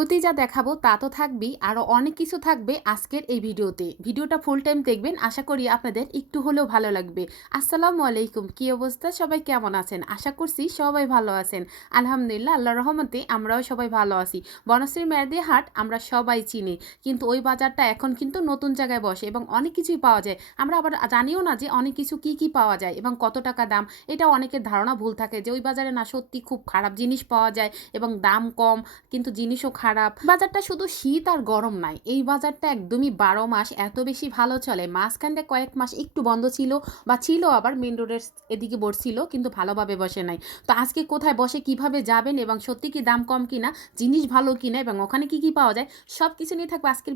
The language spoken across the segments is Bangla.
শুরুতেই যা দেখাবো তা তো থাকবেই, আরও অনেক কিছু থাকবে আজকের এই ভিডিওতে। ভিডিওটা ফুল টাইম দেখবেন, আশা করি আপনাদের একটু হলেও ভালো লাগবে। আসসালামু আলাইকুম, কি অবস্থা? সবাই কেমন আছেন? আশা করছি সবাই ভালো আছেন। আলহামদুলিল্লাহ, আল্লাহর রহমতে আমরাও সবাই ভালো আছি। বনশ্রী মেহেদি হাট আমরা সবাই চিনি, কিন্তু ওই বাজারটা এখন কিন্তু নতুন জায়গায় বসে এবং অনেক কিছুই পাওয়া যায়। আমরা আবার জানিও না যে অনেক কিছু কি কি পাওয়া যায় এবং কত টাকা দাম। এটা অনেকের ধারণা ভুল থাকে যে ওই বাজারে না সত্যি খুব খারাপ জিনিস পাওয়া যায় এবং দাম কম, কিন্তু জিনিসও খারাপ। বাজারটা শুধু শীত আর গরম নাই, এই বাজারটা একদমই 12 মাস এত বেশি ভালো চলে। মাঝখানে কয়েক মাস একটু বন্ধ ছিল বা ছিল, আবার মেন রোডের এদিকে বসছিল, কিন্তু ভালোভাবে বসে নাই। তো আজকে কোথায় বসে, কিভাবে যাবেন এবং সত্যি কি দাম কম কিনা, জিনিস ভালো কিনা এবং ওখানে কি কি পাওয়া যায়, সব কিছু নিয়ে থাকবে আজকের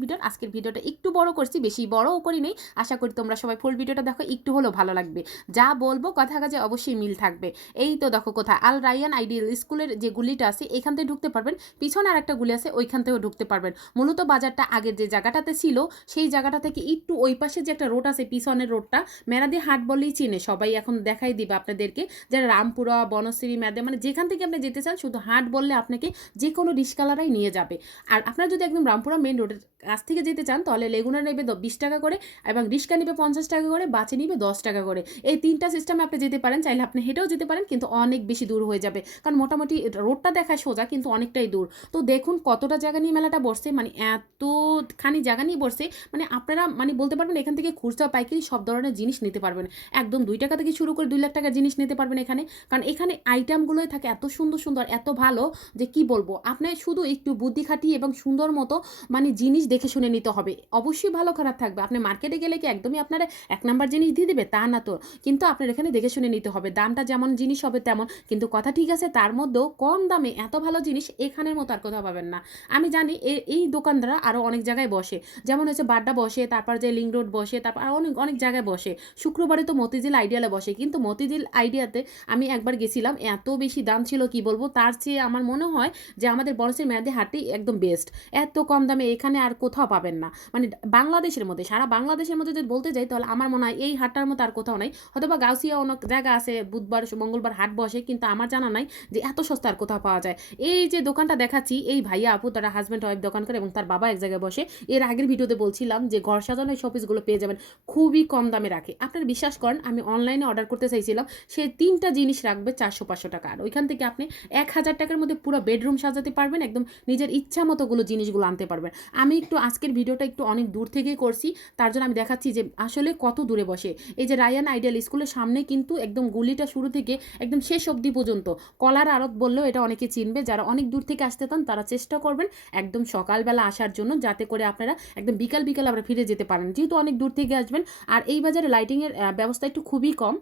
ভিডিওটা একটু বড় করছি, বেশি বড়ও করি নেই। আশা করি তোমরা সবাই ফুল ভিডিওটা দেখো, একটু হলেও ভালো লাগবে। যা বলবো কথা কাজে অবশ্যই মিল থাকবে। এই তো দেখো কোথায় আল রায়ান আইডিয়াল স্কুলের যে গুলিটা আছে এখান থেকে ঢুকতে পারবেন, পিছনে আর একটা গুলি আছে ওইখান থেকেও ঢুকতে পারবেন। মূলত বাজারটা আগের যে জায়গাটাতে ছিল সেই জায়গাটা থেকে একটু ওই পাশে যে একটা রোড আছে, পিছনের রোডটা মেরাদি হাট বলেই চিনে সবাই। এখন দেখাই দিবে আপনাদেরকে, যারা রামপুরা বনশ্রী মেয়াদে মানে যেখান থেকে আপনি যেতে চান, শুধু হাট বললে আপনাকে যে কোনো রিস্কালারাই নিয়ে যাবে। আর আপনারা যদি একদম রামপুরা মেন রোডের কাছ থেকে যেতে চান তাহলে লেগুনা নেবে 20 টাকা করে এবং রিস্কা নেবে 50 টাকা করে, বাসে নিবে 10 টাকা করে। এই তিনটা সিস্টেমে আপনি যেতে পারেন, চাইলে আপনি হেঁটেও যেতে পারেন, কিন্তু অনেক বেশি দূর হয়ে যাবে, কারণ মোটামুটি রোডটা দেখায় সোজা কিন্তু অনেকটাই দূর। তো দেখুন কতটা জায়গা নিয়ে মেলাটা বসছে, মানে এতখানি জায়গা নিয়ে বসছে, মানে আপনারা মানে বলতে পারবেন এখান থেকে খুচরা পাইকারি সব ধরনের জিনিস নিতে পারবেন। একদম 2 টাকা থেকে শুরু করে 2 লাখ টাকার জিনিস নিতে পারবেন এখানে, কারণ এখানে আইটেমগুলোই থাকে এত সুন্দর সুন্দর, এত ভালো যে কি বলবো। আপনি শুধু একটু বুদ্ধি খাটিয়ে এবং সুন্দর মতো মানে জিনিস দেখে শুনে নিতে হবে। অবশ্যই ভালো খারাপ থাকবে, আপনি মার্কেটে গেলে কি একদমই আপনারা এক নাম্বার জিনিস দিয়ে দিবে তা না তো, কিন্তু আপনার এখানে দেখে শুনে নিতে হবে। দামটা যেমন জিনিস হবে তেমন, কিন্তু কথা ঠিক আছে, তার মধ্যেও কম দামে এত ভালো জিনিস এখানের মতো আর কোথাও পাবেন না। আমি জানি এই দোকানদাররা আরও অনেক জায়গায় বসে, যেমন হচ্ছে বাড্ডা বসে, তারপর যে লিং রোড বসে, তারপর অনেক অনেক জায়গায় বসে। শুক্রবারে তো মতিঝিল আইডিয়ালে বসে, কিন্তু মতিঝিল আইডিয়াতে আমি একবার গেছিলাম, এত বেশি দাম ছিল কি বলবো। তার চেয়ে আমার মনে হয় যে আমাদের বনশ্রী মেয়াদী হাটই একদম বেস্ট। এত কম দামে এখানে আর কোথাও পাবেন না, মানে বাংলাদেশের মধ্যে, সারা বাংলাদেশের মধ্যে যদি বলতে যাই তাহলে আমার মনে হয় এই হাটটার মতো আর কোথাও নাই। হয়তো বা গাউসিয়া অনেক জায়গা আছে, বুধবার মঙ্গলবার হাট বসে, কিন্তু আমার জানা নাই যে এত সস্তা আর কোথাও পাওয়া যায়। এই যে দোকানটা দেখাচ্ছি, এই ভাইয়া আপু তারা হাজব্যান্ড ওয়াইফ দোকান করে এবং তার বাবা এক জায়গায় বসে। এর আগের ভিডিওতে বলছিলাম যে ঘর সাজানো এই শপিসগুলো পেয়ে যাবেন, খুবই কম দামে রাখে। আপনারা বিশ্বাস করেন, আমি অনলাইনে অর্ডার করতে চাইছিলাম, সে 3টা জিনিস রাখবে 400-500 টাকা, আর ওইখান থেকে আপনি 1000 টাকার মধ্যে পুরো বেডরুম সাজাতে পারবেন, একদম নিজের ইচ্ছা মতোগুলো জিনিসগুলো আনতে পারবেন। আমি একটু আজকের ভিডিওটা একটু অনেক দূর থেকেই করছি, তার জন্য আমি দেখাচ্ছি যে আসলে কত দূরে বসে। এই যে রায়ান আইডিয়াল স্কুলের সামনে কিন্তু একদম গুলিটা শুরু থেকে একদম শেষ অবধি পর্যন্ত কলার আড়ত বললেও এটা অনেকে চিনবে। যারা অনেক দূর থেকে আসতে চান তারা চেষ্টা করবেন একদম সকালবেলা আসার জন্য, যাতে করে আপনারা একদম বিকাল বিকাল আবার ফিরে যেতে পারেন, যেহেতু অনেক দূর থেকে আসবেন। আর এই বাজারে লাইটিংয়ের ব্যবস্থা একটু খুবই কম,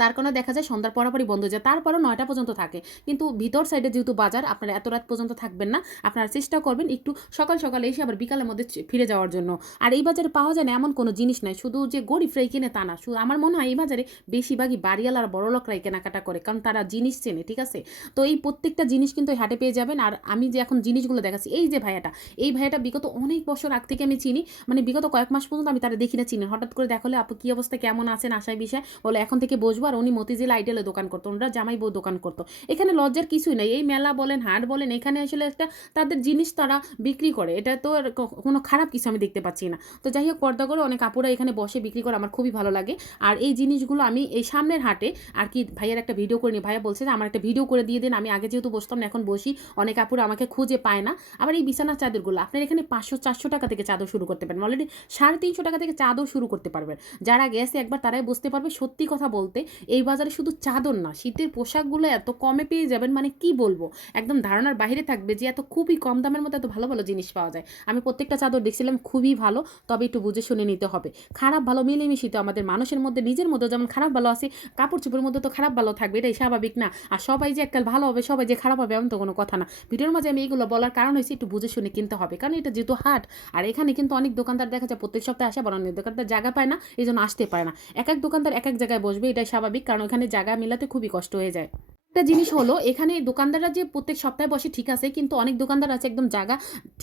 তার কারণে দেখা যায় সন্ধ্যার পরাপরই বন্ধ হয়ে যায়, তারপরও 9টা পর্যন্ত থাকে। কিন্তু ভিতর সাইডে যেহেতু বাজার, আপনারা এত রাত পর্যন্ত থাকবেন না, আপনারা চেষ্টা করবেন একটু সকাল সকালে এসে আবার বিকালের মধ্যে ফিরে যাওয়ার জন্য। আর এই বাজারে পাওয়া যায় না এমন কোনো জিনিস নাই, শুধু যে গরিবরাই কিনে তা না। শুধু আমার মনে হয় এই বাজারে বেশিরভাগই বাড়িওয়ালা আর বড় লোকরাই কেনাকাটা করে, কারণ তারা জিনিস চেনে, ঠিক আছে। তো এই প্রত্যেকটা জিনিস কিন্তু এই হাটে পেয়ে যাবেন। আর আমি যে এখন জিনিসগুলো দেখাচ্ছি, এই যে ভাইয়াটা, এই ভাইয়াটা বিগত অনেক বছর আগ থেকে আমি চিনি, মানে বিগত কয়েক মাস পর্যন্ত আমি তারা দেখি না চিনি। হঠাৎ করে দেখালে আপু কি অবস্থা, কেমন আছেন, আশায় বিষয় বলে এখন থেকে বসবো। আর উনি মতিঝিল আইডিয়ালে দোকান করতো, ওনারা জামাই বউ দোকান করতো। এখানে লজ্জার কিছুই নাই, এই মেলা বলেন হাট বলেন, এখানে আসলে একটা তাদের জিনিস তারা বিক্রি করে, এটা তো আর কোনো খারাপ কিছু আমি দেখতে পাচ্ছি না। তো যাই হোক, পর্দা করে অনেক আপুরা এখানে বসে বিক্রি করে, আমার খুবই ভালো লাগে। আর এই জিনিসগুলো আমি এই সামনের হাটে আর কি ভাইয়ার একটা ভিডিও করে নিই, ভাইয়া বলছে যে আমার একটা ভিডিও করে দিয়ে দিন। আমি আগে যেহেতু বসতাম না, এখন বসি, অনেক আপুরা আমাকে খুঁজে পায় না। আবার এই বিছানার চাদরগুলো আপনার এখানে 500-400 টাকা থেকে চাদর শুরু করতে পারবেন, অলরেডি 350 টাকা থেকে চাদর শুরু করতে পারবেন। যারা গেছে একবার তারাই বুঝতে পারবে। সত্যি কথা বলতে এই বাজারে শুধু চাদর না, শীতের পোশাকগুলো এত কমে পেয়ে যাবেন, মানে কি বলবো, একদম ধারণার বাইরে থাকবে যে এত খুবই কম দামের মধ্যে এত ভালো ভালো জিনিস পাওয়া যায়। আমি প্রত্যেকটা চাদর দেখছিলাম, খুবই ভালো, তবে একটু বুঝে শুনে নিতে হবে। খারাপ ভালো মিলেমিশিত আমাদের মানুষের মধ্যে, নিজের মধ্যে যেমন খারাপ ভালো আছে, কাপড় চোপড়ের মধ্যে তো খারাপ ভালো থাকবে, এটাই স্বাভাবিক না। আর সবাই যে এককাল ভালো হবে, সবাই যে খারাপ হবে, এমন তো কোনো কথা না। ভিডিওর মাঝে আমি এইগুলো বলার কারণ হয়েছে একটু বুঝে শুনে কিনতে হবে, কারণ এটা যেহেতু হাট। আর এখানে কিন্তু অনেক দোকানদার দেখা যায় প্রত্যেক সপ্তাহে আসে, বড় অনেক দোকানদার জায়গা পায় না, এই জন্য আসতে পারে না। এক এক দোকানদার এক এক জায়গায় বসবে, এটাই স্বাভাবিক, কারণ ওখানে জায়গা মিলাতে খুবই কষ্ট হয়ে যায়। একটা জিনিস হলো এখানে দোকানদাররা যে প্রত্যেক সপ্তাহে বসে ঠিক আছে, কিন্তু অনেক দোকানদার আছে একদম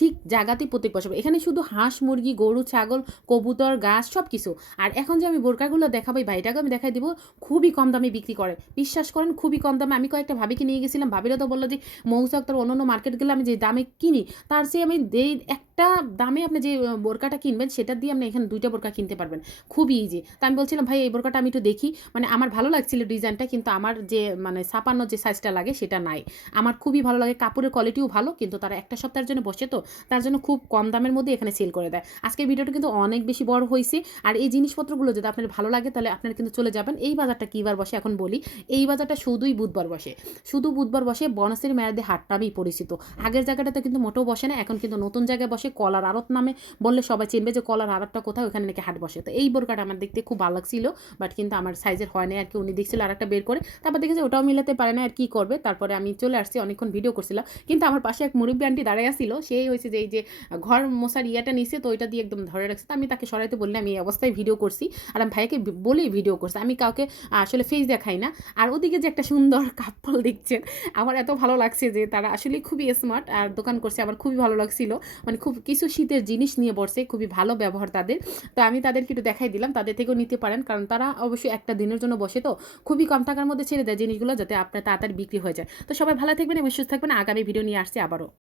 ঠিক জায়গাতেই প্রত্যেক বসবে। এখানে শুধু হাঁস, মুরগি, গরু, ছাগল, কবুতর, গাছ সবকিছু। আর এখন যে আমি বোরকাগুলো দেখাবো এই ভাইটাকে আমি দেখাই দিব, খুবই কম দামে বিক্রি করে। বিশ্বাস করেন খুবই কম দামে। আমি কয়েকটা ভাবিকে নিয়ে গেছিলাম। ভাবিরা তো বলল যে মৌচাক তোর অন্যান্য মার্কেট গেলে আমি যে দামে কিনি তার চেয়ে আমি যেই একটা দামে আপনি যে বোরকাটা কিনবেন সেটা দিয়ে আপনি এখানে ২ টা বোরকা কিনতে পারবেন। খুবই ইজি। তো আমি বলছিলাম ভাই এই বোরকাটা আমি একটু দেখি। মানে আমার ভালো লাগছিল ডিজাইনটা, কিন্তু আমার যে মানে ছাপানোর যে সাইজটা লাগে সেটা নাই। আমার খুবই ভালো লাগে, কাপড়ের কোয়ালিটিও ভালো, কিন্তু তারা একটা সপ্তাহের জন্য বসে তো, তার জন্য খুব কম দামের মধ্যে এখানে সেল করে দেয়। আজকের ভিডিওটা কিন্তু অনেক বেশি বড় হইছে। আর এই জিনিসপত্রগুলো যদি আপনার ভালো লাগে তাহলে আপনারা কিন্তু চলে যাবেন। এই বাজারটা কি বার বসে এখন বলি। এই বাজারটা শুধুই বুধবার বসে। শুধু বুধবার বসে। বনশ্রী মেয়াদে হাট নামেই পরিচিত। আগের জায়গাটাতে কিন্তু মোটেও বসে না। এখন কিন্তু নতুন জায়গায় বসে, কলার আড়ত নামে বললে সবাই চিনবে যে কলার আড়তটা কোথায়, ওখানে নাকি হাট বসে। তো এই বোরকাটা আমার দেখতে খুব ভালো লাগছিল, বাট কিন্তু আমার সাইজের হয় নাই আরকি। উনি দেখছিল আরেকটা বের করে, তারপর দেখেছে ওটাও মিলাতে পারে না, আর কি করবে। তারপরে আমি চলে আসছি, অনেকক্ষণ ভিডিও করছিলাম। কিন্তু আমার পাশে এক মুরব্বি আন্টি দাঁড়ায় আছিল। সেই হয়েছে যে এই যে ঘর মোছার ইয়াটা নিছে, তো ওইটা দিয়ে একদম ধরে রাখছে। তো আমি তাকে সরাইতে বললে আমি এই অবস্থায় ভিডিও করছি। আর আমি ভাইয়াকে বলেই ভিডিও করছি। আমি কাউকে আসলে ফেস দেখাই না। আর ওদিকে যে একটা সুন্দর কাপল দেখছেন, আমার এত ভালো লাগছে যে তারা আসলে খুবই স্মার্ট আর দোকান করছে। আমার খুবই ভালো লাগছিল। মানে খুব কিছু শীতের জিনিস নিয়ে বসছে, খুবই ভালো ব্যবহার তাদের। তো আমি তাদেরকে একটু দেখাই দিলাম, তাদের থেকেও নিতে পারেন, কারণ তারা অবশ্যই একটা দিনের জন্য বসে তো খুবই কম টাকার মধ্যে ছেড়ে দেয় জিনিসগুলো, যাতে আপনার তাড়াতাড়ি বিক্রি হয়ে যায়। তো সবাই ভালো থাকবেন এবং সুস্থ থাকবেন। আগামী ভিডিও নিয়ে আসছি আবারও।